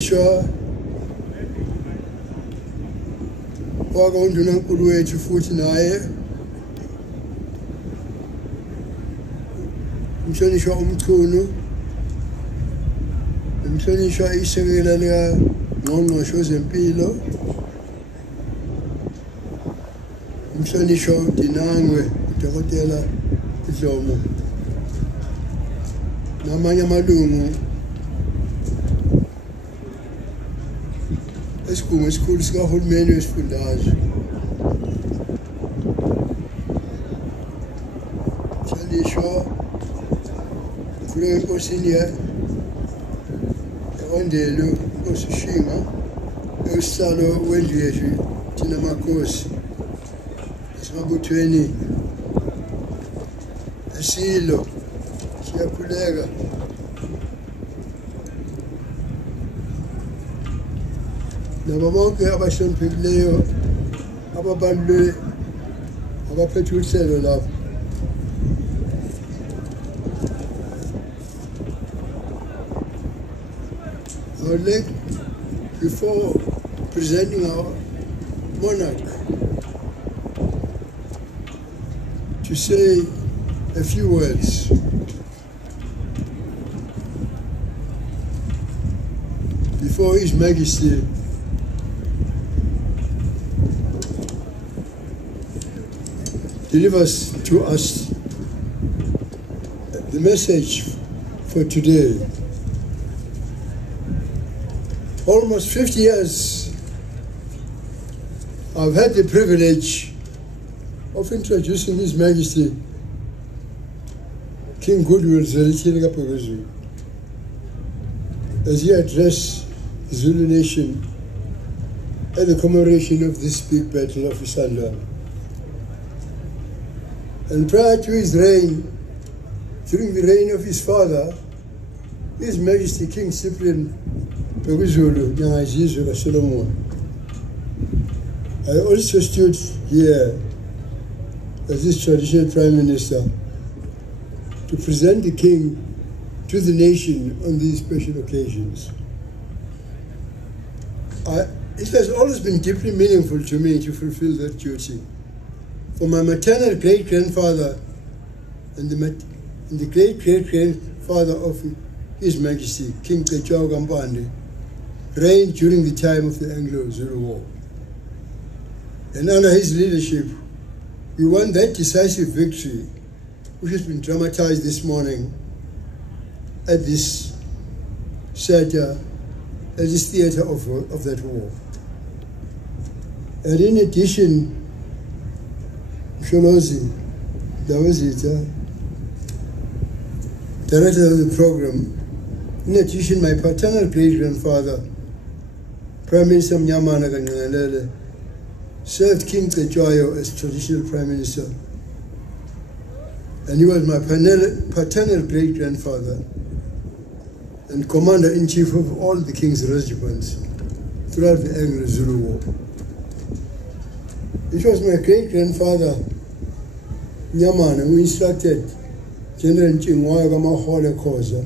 Sure. Wakonduna nkulu wethu futhi naye umhlonishwa umchunu, umhlonishwa isekela lika ngqongqoshe wezempilo, umhlonishwa uDinangwe uDokotela Dlomo namanye amalungu esikhungo esikhulu sikahulumeni wesifundazwe. Umhlonishwa ukhulu enkosini yakwandelo inkosi Shinga, usihlalo wendlu yethu thina makhosi esimabuthweni esilo siyakhuleka nabo bonke abahloniphekileyo ababalulwe abaphethe uhlelo lapho. I would like, before presenting our monarch, to say a few words. Before His Majesty delivers to us the message for today. Almost 50 years I've had the privilege of introducing His Majesty King Buthelezi as he addressed the Zulu nation at the commemoration of this big battle of Isandlwana. And prior to his reign, during the reign of his father, His Majesty King Cyprian Solomon, I also stood here as this traditional Prime Minister to present the King to the nation on these special occasions. It has always been deeply meaningful to me to fulfill that duty. For my maternal great-grandfather and the great-great-grandfather of His Majesty, King Cetshwayo Kampande, reigned during the time of the Anglo-Zulu War. And under his leadership, we won that decisive victory, which has been dramatized this morning at this theater of that war. And in addition, Msholozi, director of the program. In addition, my paternal great-grandfather, Prime Minister Mnyamana Kangangalele, served King Cetshwayo as traditional Prime Minister. And he was my paternal great-grandfather and Commander-in-Chief of all the King's regiments throughout the Anglo-Zulu War. It was my great-grandfather, Nyamana, who instructed General Nchingwayo Kamahole Khoza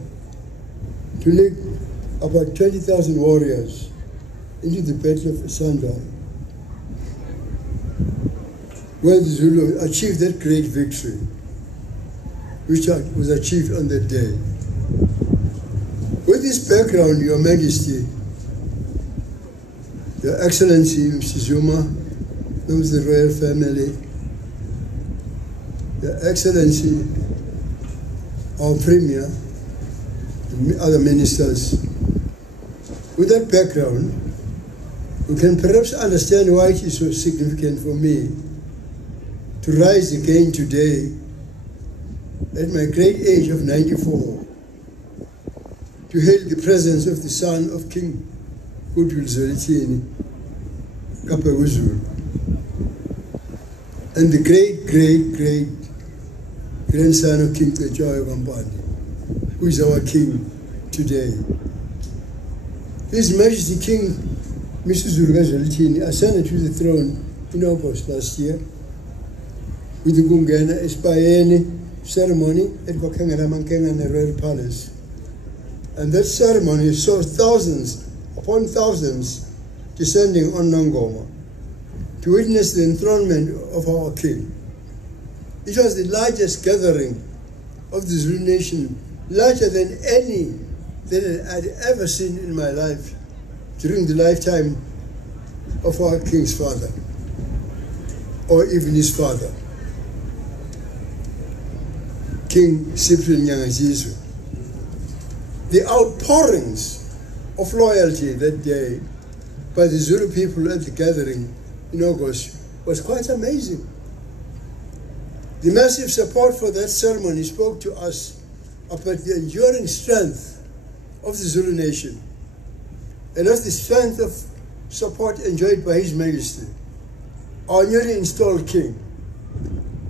to lead about 20,000 warriors into the Battle of Isandlwana, where the Zulu achieved that great victory, which was achieved on that day. With this background, Your Majesty, Your Excellency, Mr. Zuma, members of the royal family, Your Excellency, our Premier, and other ministers. With that background, we can perhaps understand why it is so significant for me to rise again today at my great age of 94 to hail the presence of the son of King Buthelezi and the great grandson of King Cetshwayo Kampande, who is our king today. His Majesty King Mr. Zulu ascended to the throne in August last year with the Gungena Espayeni ceremony at Kokengana Mankeng and the Royal Palace. And that ceremony saw thousands upon thousands descending on Nongoma to witness the enthronement of our king. It was the largest gathering of the Zulu nation, larger than any that I had ever seen in my life during the lifetime of our king's father, or even his father, King Cyprian Nyangazizwe. The outpourings of loyalty that day by the Zulu people at the gathering in August was quite amazing. The massive support for that ceremony spoke to us about the enduring strength of the Zulu nation and of the strength of support enjoyed by His Majesty, our newly installed king.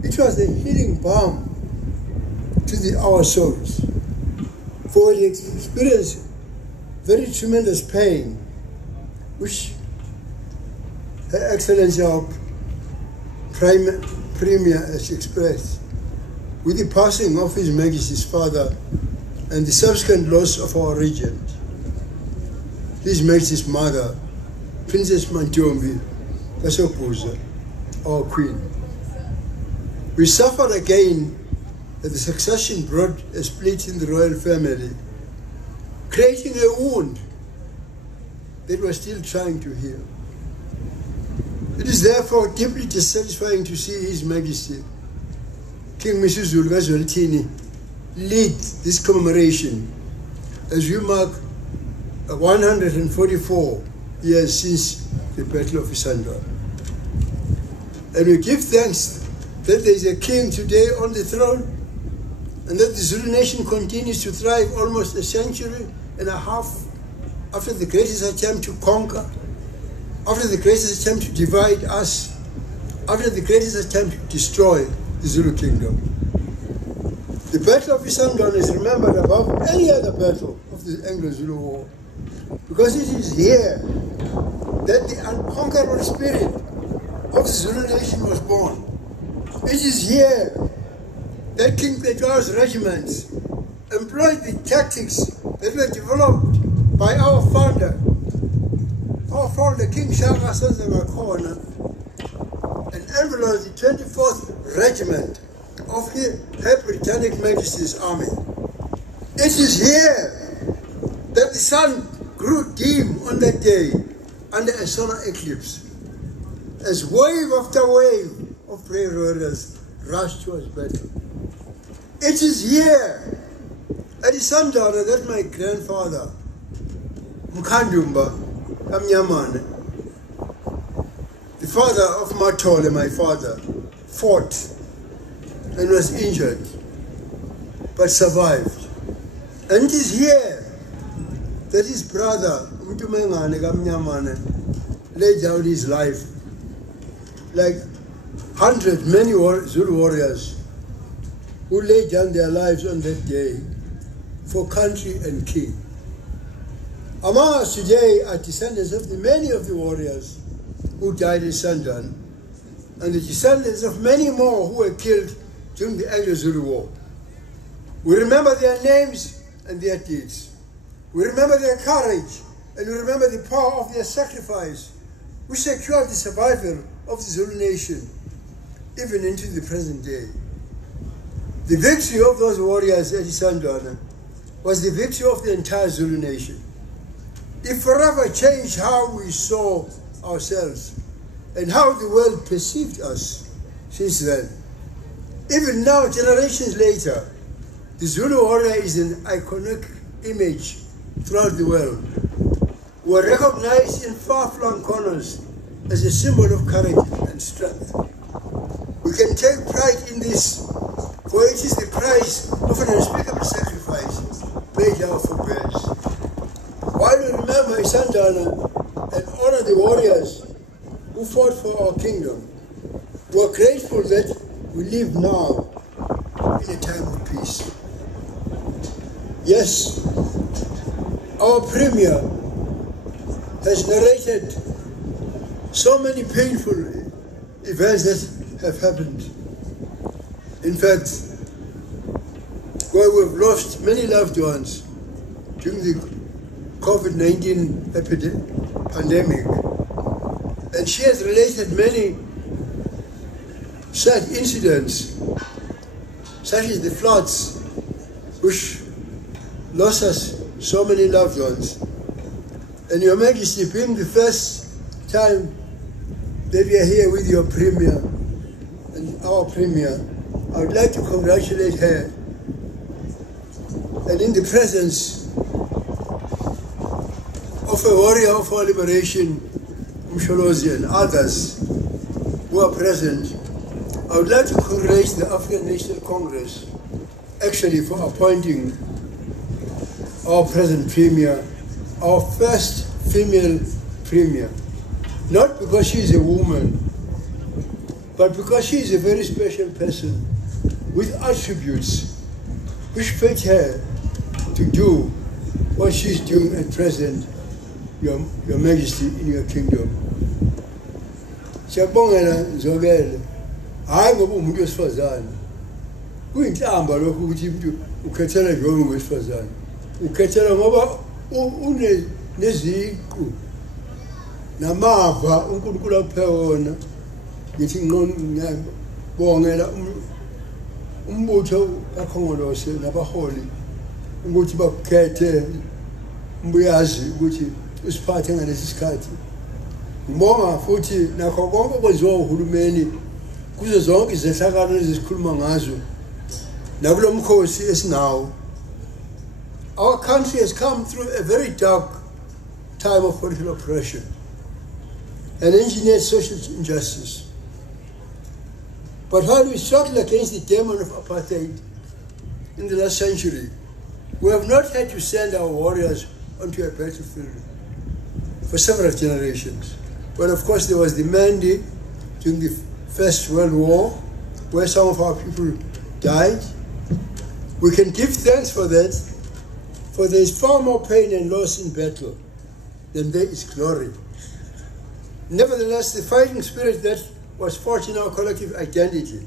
It was a healing balm to our souls, for we experienced very tremendous pain, which Her Excellency our Premier has expressed with the passing of His Majesty's father and the subsequent loss of our regent, His Majesty's mother, Princess Mantombi Kasopuza, our queen. We suffered again that the succession brought a split in the royal family, creating a wound that we're still trying to heal. It is therefore deeply dissatisfying to see His Majesty, King Mangosuthu Kazwelithini, lead this commemoration as we mark 144 years since the Battle of Isandlwana. And we give thanks that there is a king today on the throne and that the Zulu nation continues to thrive almost a century and a half after the greatest attempt to conquer, after the greatest attempt to divide us, after the greatest attempt to destroy the Zulu kingdom. The Battle of Isandlwana is remembered above any other battle of the Anglo-Zulu War, because it is here that the unconquerable spirit of the Zulu nation was born. It is here that King Petwa's regiments employed the tactics that were developed by our founder, King Shaka Sanzamakhona, and enveloped the 24th Regiment of Her Britannic Majesty's Army. It is here that the sun grew dim on that day under a solar eclipse, as wave after wave of brave warriors rushed towards battle. It is here at Isandlwana that my grandfather, Mkhandumba Kamnyamane, the father of Matole, my father, fought and was injured, but survived. And it is here that his brother, Mtumengane Kamnyamane, laid down his life, like many Zulu warriors who laid down their lives on that day for country and king. Among us today are descendants of many of the warriors who died in Isandlwana, and the descendants of many more who were killed during the Anglo-Zulu War. We remember their names and their deeds. We remember their courage, and we remember the power of their sacrifice, which secured the survival of the Zulu nation, even into the present day. The victory of those warriors at Isandlwana was the victory of the entire Zulu nation. It forever changed how we saw ourselves and how the world perceived us since then. Even now, generations later, the Zulu warrior is an iconic image throughout the world. We are recognized in far-flung corners as a symbol of courage and strength. We can take pride in this, for it is the price of an unspeakable sacrifice paid out for birds. While we remember Isandlwana and honor the warriors who fought for our kingdom, we are grateful that we live now in a time of peace. Yes, our Premier has narrated so many painful events that have happened. In fact, where we've lost many loved ones during the COVID-19 pandemic. And she has related many such incidents, such as the floods, which lost us so many loved ones. And Your Majesty, being the first time that we are here with your Premier and our Premier, I would like to congratulate her. And in the presence of a warrior of our liberation, Msholozi, and others who are present, I would like to congratulate the African National Congress actually for appointing our present Premier, our first female Premier. Not because she is a woman, but because she is a very special person with attributes which fit her to do what she is doing at present, Your Majesty, in your kingdom. Siyabongela Nzobele, hayi ngoba umuntu wesifazane. Kuyinhlamba lokho ukuthi umuntu ukhethela njengoba ungowesifazane. Ukhethela ngoba uneziqu namava uNkulunkulu aphe wona. Ngithi ngibongela umbutho kaKhongolose nabaholi ukuthi bakhethe umbuyazi ukuthi usiphathe ngalesi sikhathi. Ngibonga futhi nakho konke okwenziwa uhulumeni kuzo zonke izehlakalo ezisikhuluma ngazo nakulo mkhosi esinawo. Our country has come through a very dark time of political oppression and engineered social injustice. But while we struggle against the demon of apartheid in the last century, we have not had to send our warriors onto a battlefield for several generations. Well, of course, there was the Mandi during the First World War, where some of our people died. We can give thanks for that, for there is far more pain and loss in battle than there is glory. Nevertheless, the fighting spirit that was forged in our collective identity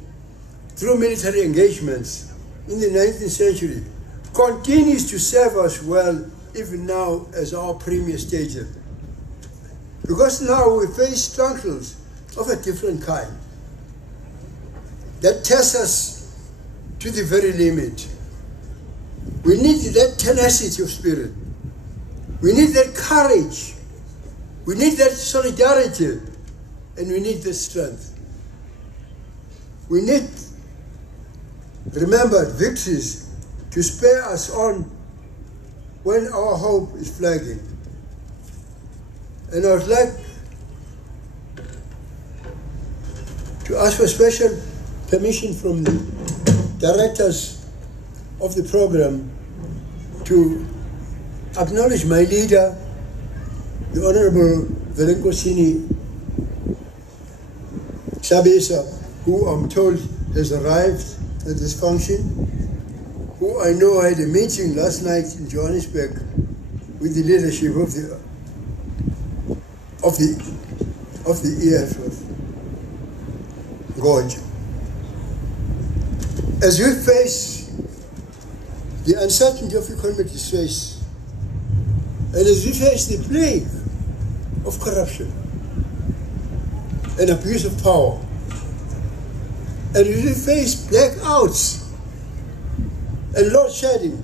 through military engagements in the 19th century continues to serve us well even now, as our Premier stated. Because now we face struggles of a different kind that test us to the very limit. We need that tenacity of spirit. We need that courage. We need that solidarity. And we need that strength. We need, remember, victories to spur us on when our hope is flagging. And I would like to ask for special permission from the directors of the program to acknowledge my leader, the Honorable Velenkosini Sabesa, who I'm told has arrived at this function, who I know had a meeting last night in Johannesburg with the leadership of the EFF. God. As we face the uncertainty of economic distress, and as we face the plague of corruption and abuse of power, and as we face blackouts and load shedding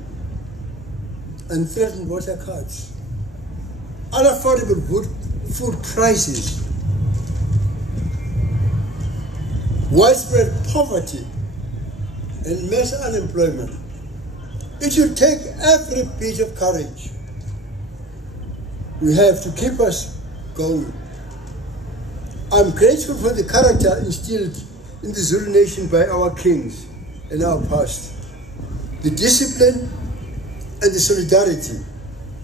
and threatened water cuts, unaffordable food prices, widespread poverty, and mass unemployment, it should take every bit of courage we have to keep us going. I'm grateful for the character instilled in the Zulu nation by our kings in our past, the discipline and the solidarity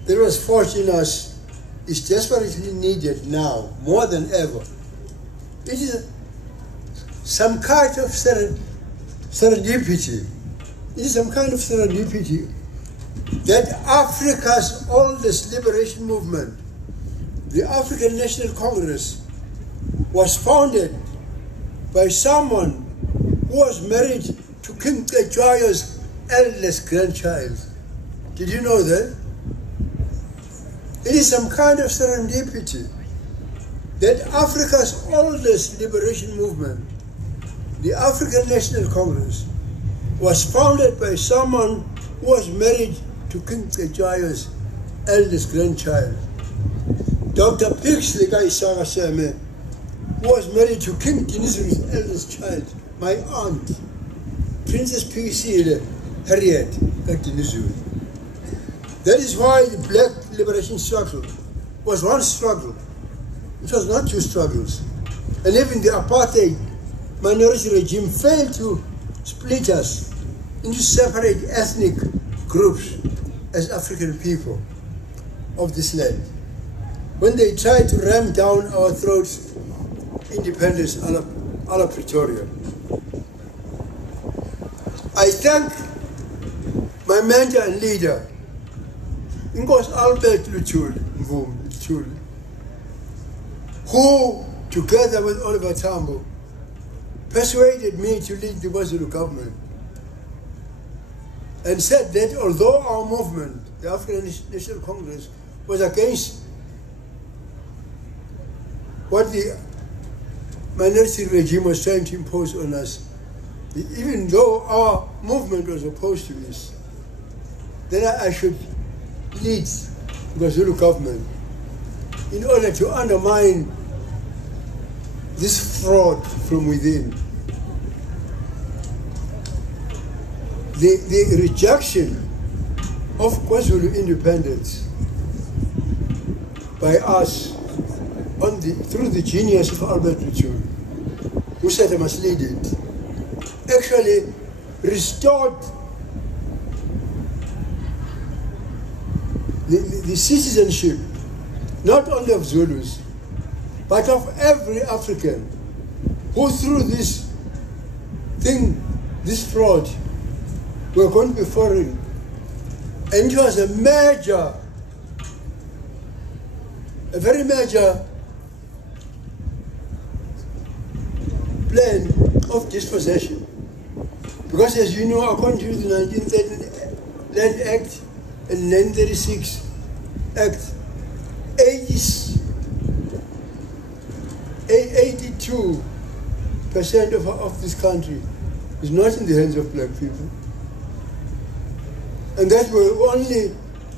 that was forged in us is desperately needed now, more than ever. It is some kind of serendipity. It is some kind of serendipity that Africa's oldest liberation movement, the African National Congress, was founded by someone who was married to King Tejaya's eldest grandchild. Did you know that? It is some kind of serendipity that Africa's oldest liberation movement, the African National Congress, was founded by someone who was married to King Tsejayo's eldest grandchild. Dr. Pixley Isaga Seme, who was married to King Dinizulu's eldest child, my aunt, Princess Pixley Harriet Dinizulu. That is why the black liberation struggle was one struggle. It was not two struggles. And even the apartheid minority regime failed to split us into separate ethnic groups as African people of this land. When they tried to ram down our throats independence a la Pretoria. I thank my mentor and leader, Inkosi Albert Luthuli, who, together with Oliver Tambo, persuaded me to lead the KwaZulu government and said that although our movement, the African National Congress, was against what the minority regime was trying to impose on us, even though our movement was opposed to this, then I should lead the KwaZulu government in order to undermine this fraud from within. The rejection of KwaZulu independence by us through the genius of Albert Luthuli, who said I must lead it, actually restored the citizenship, not only of Zulus, but of every African who through this thing, this fraud, were going to be foreign. And it was a very major plan of dispossession. Because as you know, according to the 1930 Land Act and 1936 Act, 82% of this country is not in the hands of black people. And that were only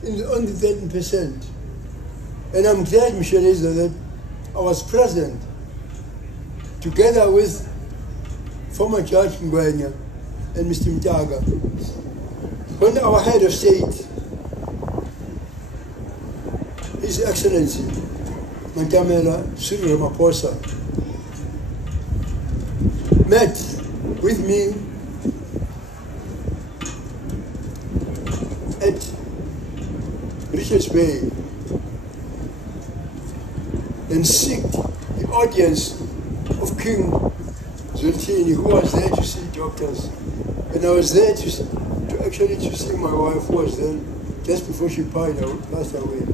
only 13%. And I'm glad, Buthelezi, that I was present together with former Judge Ngwenya and Mr. Mtaga when our head of state, His Excellency Mantamela Cyril Ramaphosa, met with me at Richards Bay and seek the audience of King Zultini, who was there to see doctors. And I was there to see my wife, who was then, just before she passed away.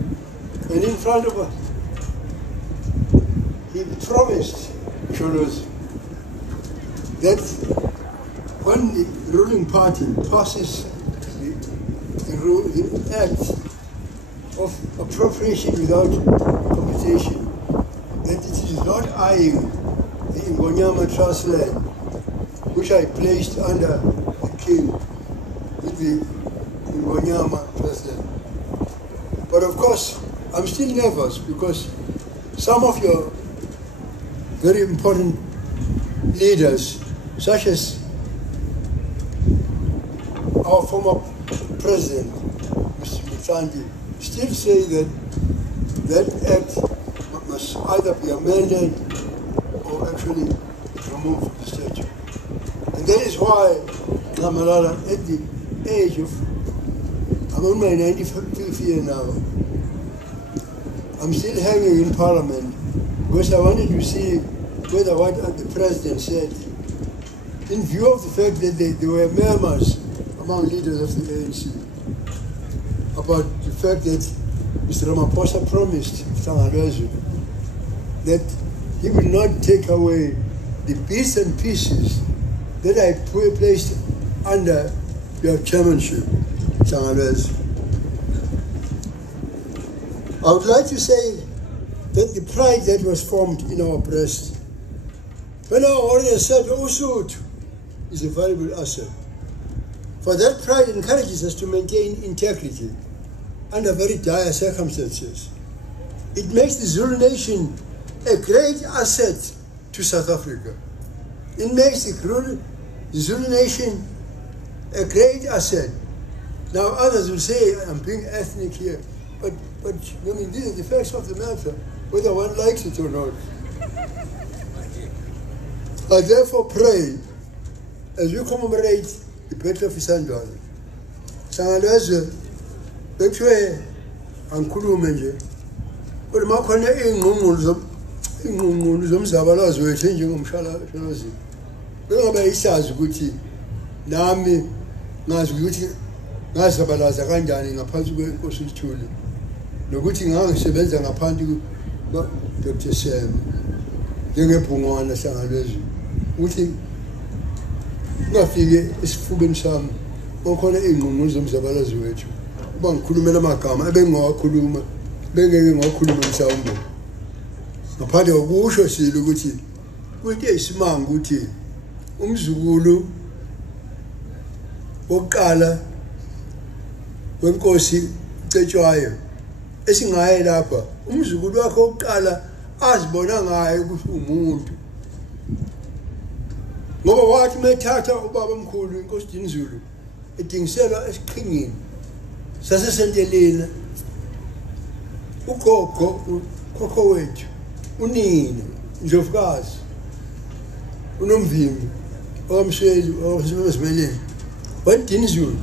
And in front of her, he promised Cholos that when the ruling party passes the act of appropriation without computation, that it is not eyeing the Ingonyama Trust land, which I placed under the king with the Ingonyama Trust land. But of course, I'm still nervous because some of your very important leaders, such as our former president, Mr. Mutandi, still say that that act must either be amended or actually removed from the statute. And that is why Kamalala, at the age of, I'm on my 95th year now, I'm still hanging in Parliament because I wanted to see whether what the president said, in view of the fact that there were murmurs among leaders of the ANC about the fact that Mr. Ramaphosa promised Isandlwana that he will not take away the bits and pieces that I placed under your chairmanship, Isandlwana. I would like to say that the pride that was formed in our breast, when our warrior said, Mangosuthu is a valuable asset. For that pride encourages us to maintain integrity under very dire circumstances. It makes the Zulu nation a great asset to South Africa. It makes the Zulu nation a great asset. Now others will say, I'm being ethnic here, but I mean, these are the facts of the matter, whether one likes it or not. I therefore pray, as we commemorate the Battle of Isandlwana, sangalezwe bethiwe angikhulume nje kodwa makhona ingqungqulu zomzabalazo wethu njengomshalazi bengabe isazi ukuthi nami ngazi ukuthi ngazabalaza kanjani ngaphansi kwenkosi uThuli nokuthi ngangisebenza ngaphansi Dr. Sam njengebhungwana sangalezwe ukuthi ngafike esifubeni sami okhona ingqungqulu zomzabalazo wethu uba ngikhulumela amagama ebengawakhuluma bengeke ngawakhuluma mhlawumbe ngaphandle kokusho silo ukuthi kuyinto eyisimanga ukuthi umzukulu wokuqala wenkosi uCetshwayo esingaye lapha umzukulu wakhe wokuqala azibona ngaye ukuthi umuntu ngoba wathi methatha ubaba omkhulu inkosi Dinizulu edingiselwa esiqhingini sasesenteleni ukhokho wethu unina Ndlovukazi unomvimbi owamsheli owasimeleni waDinizulu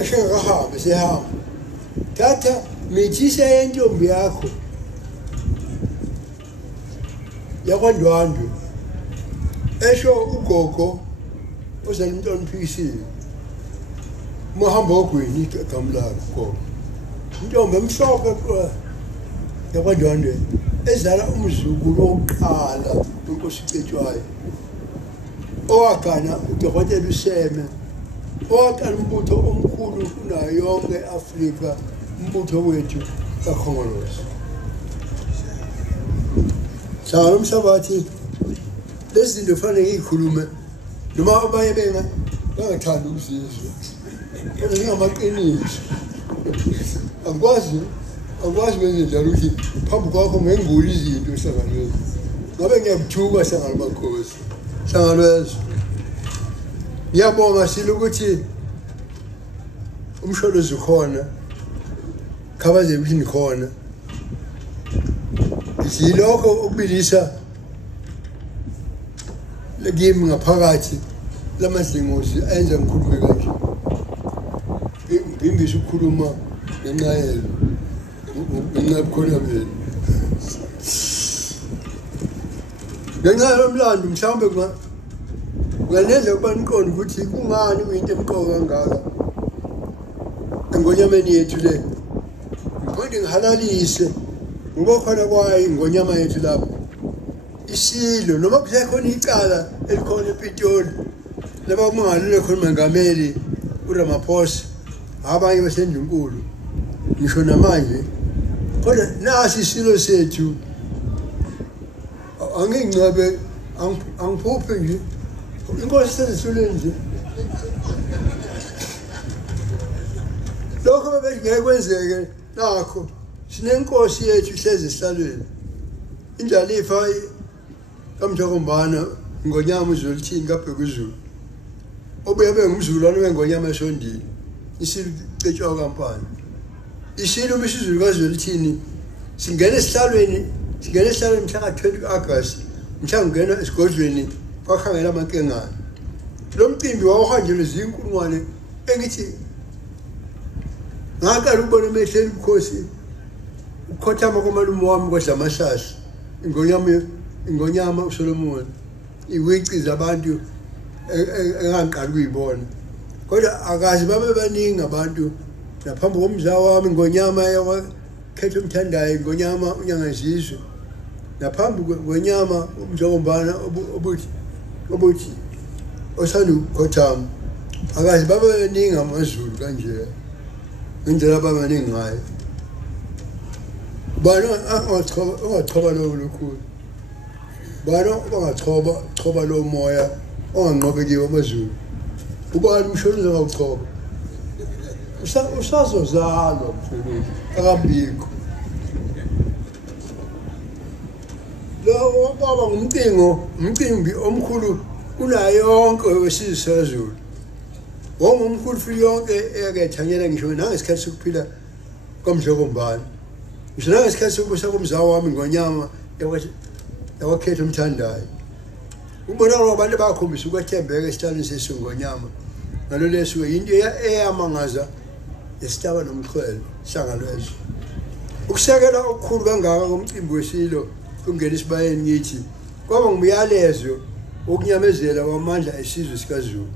eshengahamba sehamba tata mithisa yentombi yakho yakwaNdwandwe esho ugogo ozala umntwana mahamba ogwini igama lakho gogo intombi emhlophe yakwaNdwandwe ezala umzukulu wokuqala wenkosi uCetshwayo owagana uDokotela uSeme owaqala umbutho omkhulu kunayo yonke Afrika umbutho wethu kaKhongolose Shalom Sabathi lezi zinto fanele ngikhulume noma abanye bengathanda ukuzizwa kodwa ngingamaqiniso akwazi kwenze njalo ukuthi phambi kwakho ngenguli izinto esangalwezo ngabe ngiyabuthuka sangalmakhosi sangalwezo ngiyabonga silo ukuthi umsholozi ukhona khabaze ukuthi khona silokho ukubilisa legimi ngaphakathi lamadlingozi ayenza ngikhulume kanje ngimbisa ukukhuluma ngenqayelo ngingabukhona vele ngenxa yomlando mhlawumbe kunganenza ukuba niqonde ukuthi kungani kuyinto emqoka kangaka engonyameni yethu le ngiphinde ngihalalise ngoba khona kwayo ingonyama yethu lapho isilo noma kusekhona icala elikhona ePitoli laba kungalule khona uMengameli uRamaphosa abanye basendunkulu ngisho namanje kodwa nasi isilo sethu angingcwabe angiphuphe nje inkosi sezisule nje lokho bebengeke kwenzeke nakho sinenkosi yethu ihlezi esihlalweni indlalifa kamjokombana ngonyama uzolithini kaBhekuzulu obuye bengumzulwane wengonyama esondini isiCetshwayo kampani isilo umsizulu kaZolithini singena esihlalweni mhla ka-20 August mhla ngena esigodlweni kwakhangela amankengane lo mcimbi wawuhanjelwe zinkulungwane engithi ngaqala ukubona emehleni ubukhosi ukukhothama komalume wami kwaDlamahlahla ingonyama uSolomon iwici zabantu engangiqala ukuyibona kodwa akazi babe baningi abantu naphambi komzaa wami ingonyama yakhetha umthandayo ingonyama uNyangazizwe naphambi kwenyama umjokombana obuthi osanda ukukhothama akazi babe baningi amaZulu kanje indlela abanganingi ngayo bana angathoba lo lukhulu bana bangathoba lo moya onganqobekiwe amazulu ubani umshoniso ngawuchoba usazozalwa mfowethu akambikho lo baba umcimbi omkhulu kunayo yonke wesizwe sezulu wonke umkhulu futhi yonke eyakethanyela ngisho nangesikhathi sokuphila komhlokombani ngisho nangesikhathi sokubusa komzawa wami ngonyama yakwakhetha umthandayo ubona abantu bakhombisa ukwethembeka esitshalweni sesingonyama ngalo leso into eyamangaza esitaba nomxhwele hlangalwezo ukusekela okukhulu kangaka komcimbi wesilo ungena isibayeni ngithi kwaba ngumyalezo wokunyamezela kwamandla esizwe sikaZulu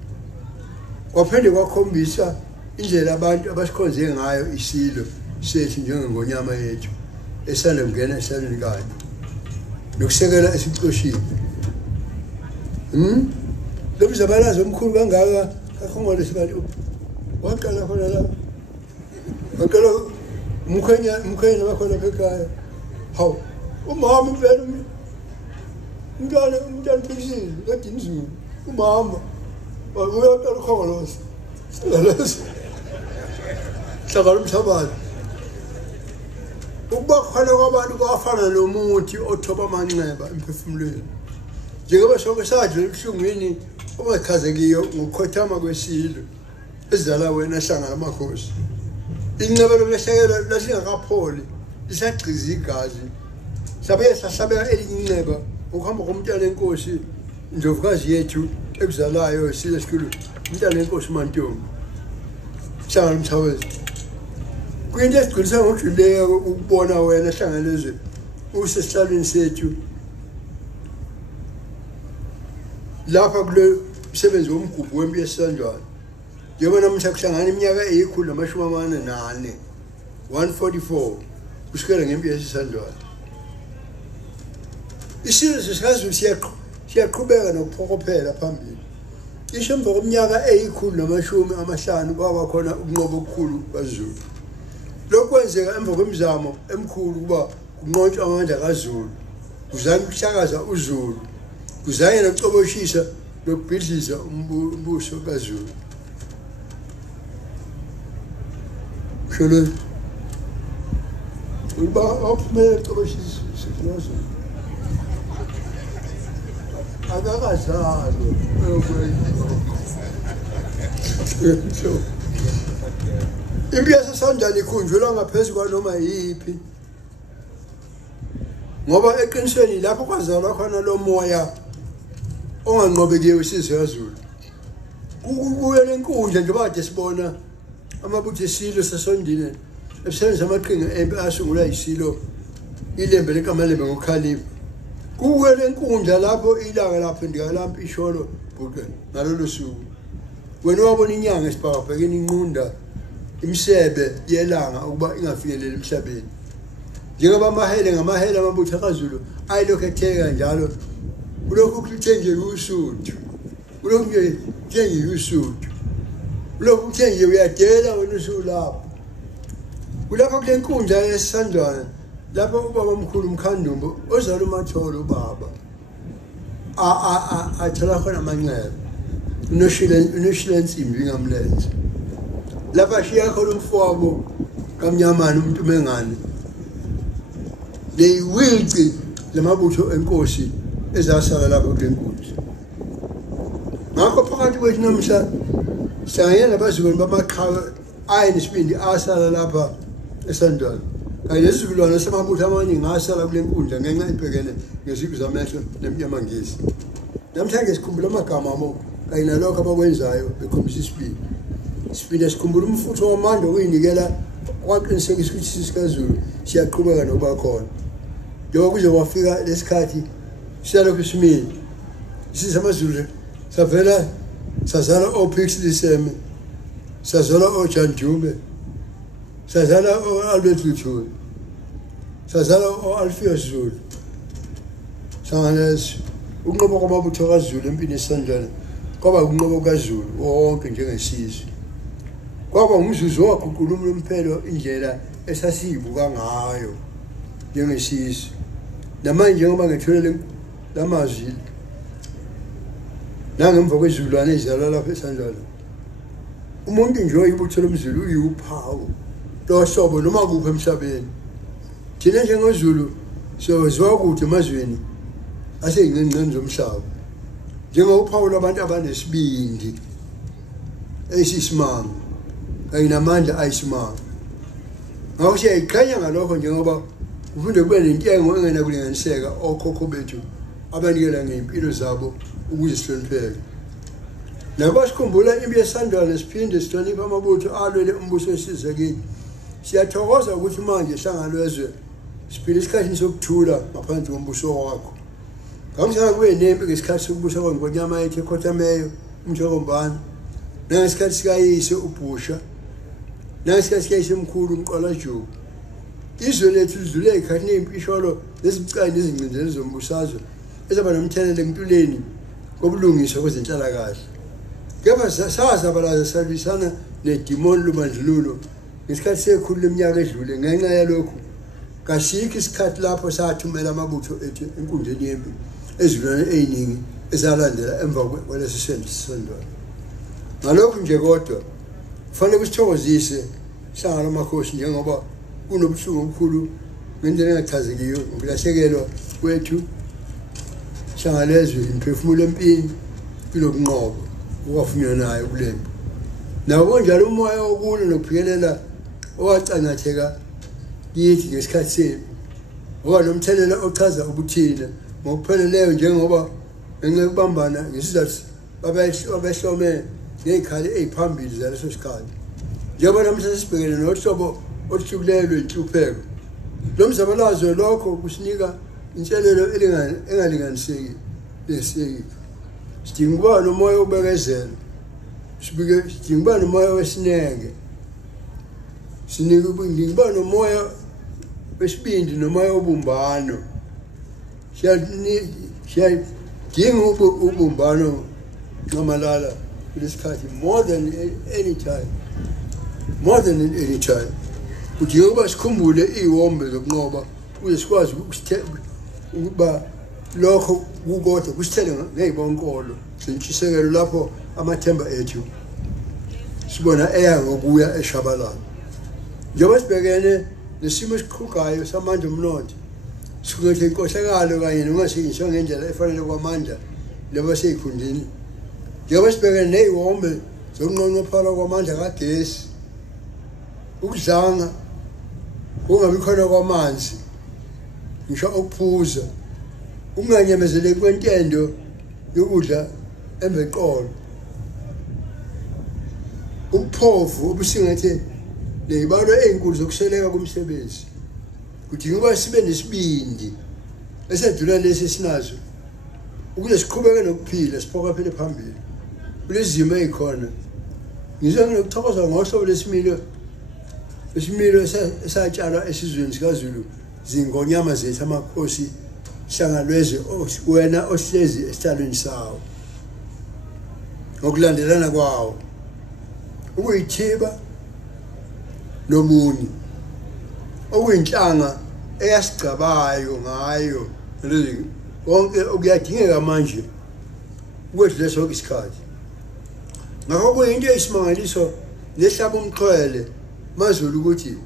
kwaphinde kwakhombisa indlela abantu abasikhonze ngayo isilo sethu njengengonyama yethu esanda kungena esalweni kanye nokusekela esicoshile lo mzabalazo omkhulu kangaka akhongole sibantu waqala khona la waqala umkhenya bakhona ekhaya hawu umama impela umntwana phikisile kadini Zulu umama uyaqala ukhongolosa hlangana umthabane ukuba khona kwabantu kwafana nomuthi othoba amanxeba emphefumulweni njengoba sonke sadle ebuhlungwini obakhazekiyo ngokukhothama kwesilo ezidala wena hlangana amakhosi inxeba lokulehlekela lasingakapholi lisagqiza igazi sabe sahlabeka elinye inxeba ukuhamba komntwana enkosi indlovukazi yethu ekuzalayo isilo esikhulu umntwana enkosi uMantombi hlangana umthawezi kuyinto esigculisa ngokujuleyo ukubona wena hlanganezwe usesihlalweni sethu lapha kule msebenzi womgubho wempi yesandwana njengoba namuhla kuhlangana iminyaka eyikhulu-44 144 kusukela ngempi yesandwana isizwe sikaZulu siyaqhubeka nokuphokophela phambili isho emva kweminyaka eyikhulu-50 kwaba khona ukunqoba okukhulu kwaZulu lokhu kwenzeka emva kwemizamo emkhulu ukuba kunqotshwe amandla kaZulu kuzanye ukuhlakaza uZulu kuzanye nokucoboshisa nokubhidliza umbuso kaZulu sholo uba ophumelele ucoboshisa sifilosofi akakazalo impi yasesandlwana ikhunjulwa ngaphezu kwanoma yiphi ngoba eqinisweni lapho kwazalwa khona lo moya onganqobekiwe isizwe kaZulu kubuye lenkundla njengoba kade sibona amabutho esilo sasondile esebenza amaqhinga empi asungulwa isilo ilembe lenkamalembe ngokhalipha kubuye lenkundla lapho ilanga laphindika lampi isholo buke ngalolu suku wena wabona inyanga esibhakabhekeni inqunda imsebe yelanga ukuba ingafikeleli emhlabeni njengoba ngamahele amabutho kaZulu ayilokhu etheka njalo ulokhu kuthenje usuthu ulokhu kuthenje usuthu ulokhu kuthenje uyadela wena usulapho kulapho kule nkundla yesandwana lapho ubaba omkhulu uMkhandumbo ozala uMatholo ubaba athola khona amanxeba unoshila insimbi ngamlenze lapha ashiya khona umfowabo kamnyamana umuntu mengane leyiwici lamabutho enkosi ezasala lapho kule nkundla ngakho phakathi kwethu namhla sihlangene nabazukulu bamaqhawe ayinesibindi asala lapha esandwana kanye nesizukulwane samabutho amaningi asala kule nkundla ngenxa ibhekene ngezipho zamehlo nemnyamangisi namhlanje sikhumbula amagama abo kanye nalokho abakwenzayo bekhombisa isibindi siphinde sikhumbula umfutho wamandla okuyinikela kwaqinisekisa ukuthi sisikaZulu siyaqhubeka nokuba khona njengoba kuze kwafika lesikhathi siyalokhu simile sisamazulu savela sazala oPixley Seme sazala oJohn Dube sazala oAlbert Luthuli sazala oAlpheus Zulu sanganezo ukunqoba kwamabutho kaZulu empini yesandlwana kwaba ukunqoba kaZulu wonke njengesizwe kwaba umzuzu waguqula umphelo indlela esasiyibuka ngayo njengesizwe namanje ngoba ngitholele lamazwi nangemva kwezulwane ezalwa lapha eSandlwana umuntu nje oyibutho lomzulu uyuphawulohlobo noma kuphi emhlabeni thina njengozulu sozwa ukuthi emazweni aseyingqengqeni zomhlaba njengophawu labantu abanesibindi esisimanga kanye namandla ayisimanga ngakho siyayiqhenya ngalokho njengoba kufunde kube nentengo engenakulinganiseka okhokho bethu abanikela ngempilo zabo ukuze sihlonipheke nabo sikhumbula impi yeSandlwana siphinde sihloniphe amabutho alwele umbuso wesizwe kithi siyathokoza ukuthi manje hlangalwezwe siphile isikhathi sokuthula ngaphansi kombuso wakho ngamsana kube nempi ngesikhathi sokubusa kweNgonyama yethu ekhotameyo umthokombane nangesikhathi sikayise uBhusha nangesikhathi sikayise mkhulu umqalajubu izwe lethu lidlule ikhathi nempisholo nezibucayi nezingcindezelo zombusazwe ezaba nomthelelo empilweni kobulungiswa kwezenhlalakahle kepha sazabalaza salwisana nedimoni lobandlululo ngesikhathi sekhulu leminyaka edlule ngenxa yalokhu kasikho isikhathi lapho sathumela amabutho ethu enkundleni yempi ezilwane eziningi ezalandela emva kwalesi sendisondwana ngalokho nje kodwa kufanele kusithokozise hlangana amakhosi njengoba kunobuhlungu obukhulu ngendlela engachazekiyo ukulahlekelwa kwethu hlangalezwe imphefumulo empini kulokunqobo okwafunyanwayo kulempi nawo njalo umoya wokulwa nokuphikelela owacangatheka kithi ngesikhathi sempi ngoba nomthelela ochaza ubuthina ngokupheleleyo njengoba ngenxa yokubambana ngesizathu babehlome ngezikhali eziphambili zaleso sikhathi njengoba namhlanje sibhekene nohlobo oluhlukileyo lwenhlupheko lo mzabalazo lokho kusinika inselelo engalinganiseki leseki sidinga ukuba nomoya wokubekezela sidinga ukuba nomoya wesineke sidinga ukuba nomoya wesibindi nomoya wobumbano siyadinga ubumbano ngamalala kulesikhathi more than any time kudinga ukuba sikhumbule iziwombe zokunqoba ukuze sikwazi ukuba lokho kukodwa kusithele ngey'bonkolo zentshisekelo lapho amathemba ethu sibona eya ngokuya eshabalala njengoba sibhekene nesimo esiqhugayo samandla omnotho siqukethe inkohlakalo kanye nokungasetshenziswa ngendlela efanele kwamandla laba seyikhundini njengoba sibhekene neziwombe zokunqonqophala kwamandla kagesi ukudlanga kungabi khona kwamanzi ngisho ukuphuza ukunganyamezeleki kwentendo yokudla embeqolo ubuphofu obusingethe nezibalo ezinkulu zokusweleka komsebenzi kudinga ukuba sibe nesibindi esedlula lesi sinazo ukuze siqhubeke nokuphila siphokaphele phambili kulezi zimo ezikhona ngizwe nginokuthokoza ngohlobo lesimilo esatshalwa esizweni sikaZulu zingonyama zethu amakhosi hlangalwezwe wena ohlezi esihlalweni sawo ngokulandelana kwawo ukuyithiba nobuni okuyinhlanga eyasicabayo ngayo konke okuyadingeka manje ukwedlula sonke isikhathi ngakho kuyinto eyisimangaliso lehlaba umxhwele mazulu ukuthi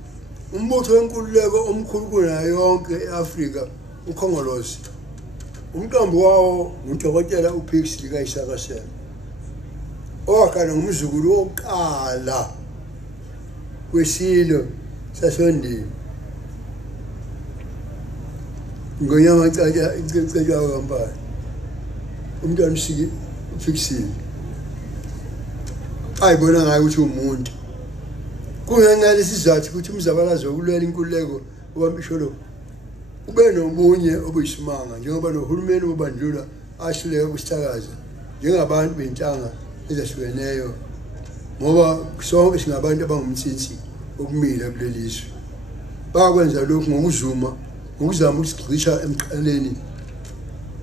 umbutho wenkululeko omkhulu kunayo yonke e-Afrika ukhongolose umqambi wawo ngudokotela uPixley kaIsakasela owakhala ngumzukulu wokuqala kwesilo sasondini ngonyama icecetshwa kampani umntwana usiki uPixley ayibona ngayo ukuthi umuntu kungenxa lesizathu ukuthi umzabalazo wokulwela inkululeko obambisholo ube nobunye obuyisimanga njengoba nohulumeni wobandlula ahluleka kusithakaza njengabantu bentanga ezahlukeneyo ngoba sonke singabantu abangumthinsi okumila kulelizwe bakwenza lokhu ngokuzuma ngokuzama ukusigcisha emqaleni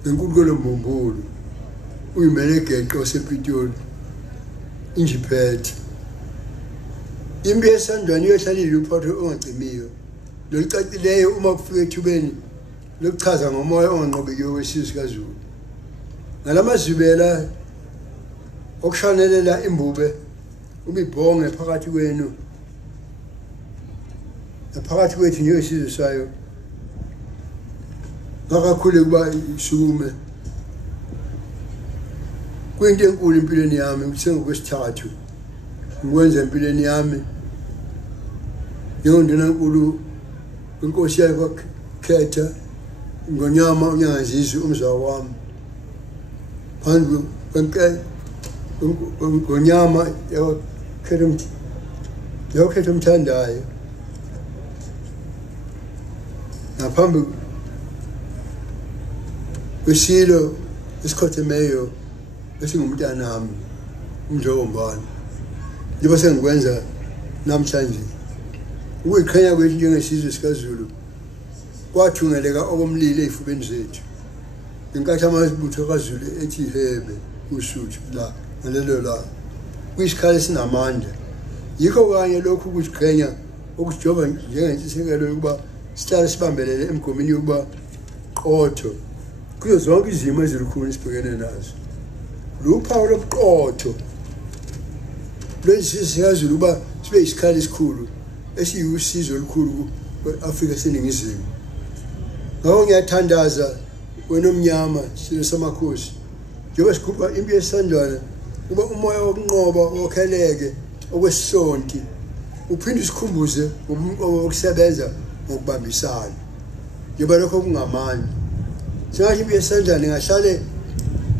ngenkulunkulu mbumbulu uyimele geqo osepitoli injiphethe impi yesandlwana iyohlalile uphatho ongacimiyo lolucacileyo uma kufika ethubeni lokuchaza ngomoya onganqobekiyo wesizwe kaZulu. Ngalamazwibela okushanelela imbube ubibhonge phakathi kwenu naphakathi kwethu njengesizwe sayo ngakakhulu kuba isukume kuyinto enkulu empilweni yami ukuthi ngokwesithathu ngikwenza empilweni yami yondona enkulu inkosi yakho khetha ngonyama unyangazizwe umzwa wami phandle kwenke ngonyama yakhetha umthandayo ngaphambi kwesilo esikhothemeyo esingumntanami umnjombane njengoba sengikwenza namhlanje ukuyiqhenya kwethu njengesizwe sikaZulu kwathungeleka okomlilo ey'fubeni zethu ngenkathi amabutho kaZulu ethi hebe usuthu la ngalelo la kuyisikhala esinamandla yikho kanye lokhu ukuziqhenya okusijoba njengentshisekelo yokuba sihlale sibambelele emgomeni yokuba qotho kuyo zonke izimo ezilukhuni esibhekene nazo luphawu lobuqotho lwesizwe sikaZulu uba sibe yisikhala esikhulu esiyusizo olukhulu kwe-Afrika eseningizimu. Ngakho ngiyathandaza wena omnyama silo samakhosi njengoba sikhupha impi yesandlwana uba umoya wokunqoba okheleke okwesisonti uphinde usikhumbuze ngokusebenza ngokubambisana njengoba lokho kungamandla singathi impi yesandlwana ingahlale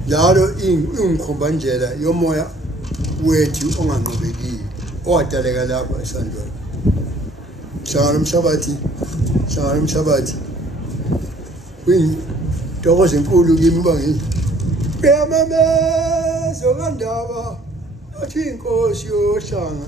njalo ingumkhombandlela yomoya wethu onganqobekiyo owadaleka lapha esandlwana. Hlangana umhlabathi kuyintokozo enkulu kimi uba ngiyamameza okandaba athi inkosi yohlanga